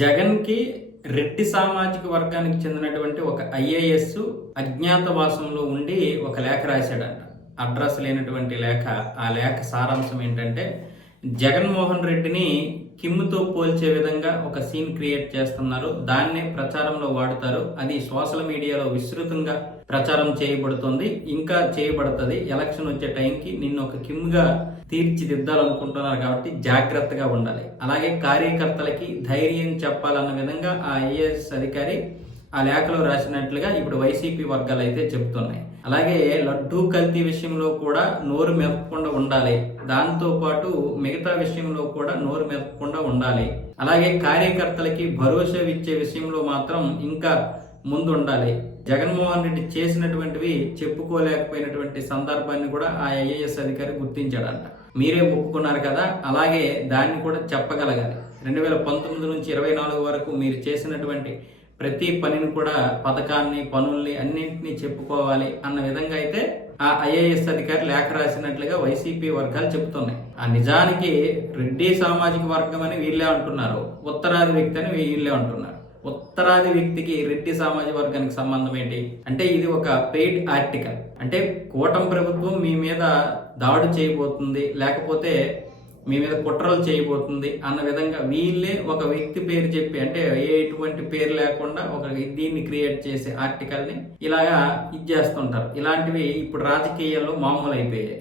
జగన్‌కి రెడ్డి సామాజిక వర్గానికి చెందినటువంటి ఒక ఐఏఎస్ అజ్ఞాతవాసంలో ఉండి ఒక లేఖ రాశాడంట. అడ్రస్ లేనటువంటి లేఖ. ఆ లేఖ సారాంశం ఏంటంటే, జగన్మోహన్ రెడ్డిని కిమ్‌తో పోల్చే విధంగా ఒక సీన్ క్రియేట్ చేస్తున్నారు. దాన్నే ప్రచారంలో వాడుతారు. అది సోషల్ మీడియాలో విస్తృతంగా ప్రచారం చేయబడుతుంది. ఇంకా చేయబడుతుంది. ఎలక్షన్ వచ్చే టైంకి నిన్ను ఒక కిమ్‌గా తీర్చిదిద్దాలనుకుంటున్నారు కాబట్టి జాగ్రత్తగా ఉండాలి. అలాగే కార్యకర్తలకి ధైర్యం చెప్పాలన్న విధంగా ఆ ఐఏఎస్ అధికారి ఆ లేఖలో రాసినట్లుగా ఇప్పుడు వైసీపీ వర్గాలు అయితే చెబుతున్నాయి. అలాగే లడ్డూ కల్తీ విషయంలో కూడా నోరు మెదపకుండా ఉండాలి. దాంతోపాటు మిగతా విషయంలో కూడా నోరు మెదపకుండా ఉండాలి. అలాగే కార్యకర్తలకి భరోసా ఇచ్చే విషయంలో మాత్రం ఇంకా ముందు ఉండాలి. జగన్మోహన్ రెడ్డి చేసినటువంటివి చెప్పుకోలేకపోయినటువంటి సందర్భాన్ని కూడా ఆ ఐఏఎస్ అధికారి గుర్తించాడంట. మీరే ఒప్పుకున్నారు కదా, అలాగే దాన్ని కూడా చెప్పగలగాలి. 2019 నుంచి 24 వరకు మీరు చేసినటువంటి ప్రతి పనిని కూడా, పథకాన్ని, పనుల్ని అన్నింటినీ చెప్పుకోవాలి అన్న విధంగా అయితే ఆ ఐఏఎస్ అధికారి లేఖ రాసినట్లుగా వైసీపీ వర్గాలు చెబుతున్నాయి. ఆ నిజానికి రెడ్డి సామాజిక వర్గం అని వీళ్ళే అంటున్నారు, ఉత్తరాది వ్యక్తి అని వీళ్ళే అంటున్నారు. ఉత్తరాది వ్యక్తికి రెడ్డి సామాజిక వర్గానికి సంబంధం ఏంటి అంటే, ఇది ఒక పెయిడ్ ఆర్టికల్. అంటే కూటమి ప్రభుత్వం మీ మీద దాడి చేయబోతుంది, లేకపోతే మీ మీద కుట్రలు చేయబోతుంది అన్న విధంగా వీళ్ళే ఒక వ్యక్తి పేరు చెప్పి, అంటే ఎటువంటి పేరు లేకుండా ఒక దీన్ని క్రియేట్ చేసే ఆర్టికల్ని ఇలాగా ఇచ్చేస్తుంటారు. ఇలాంటివి ఇప్పుడు రాజకీయాల్లో మామూలు అయిపోయాయి.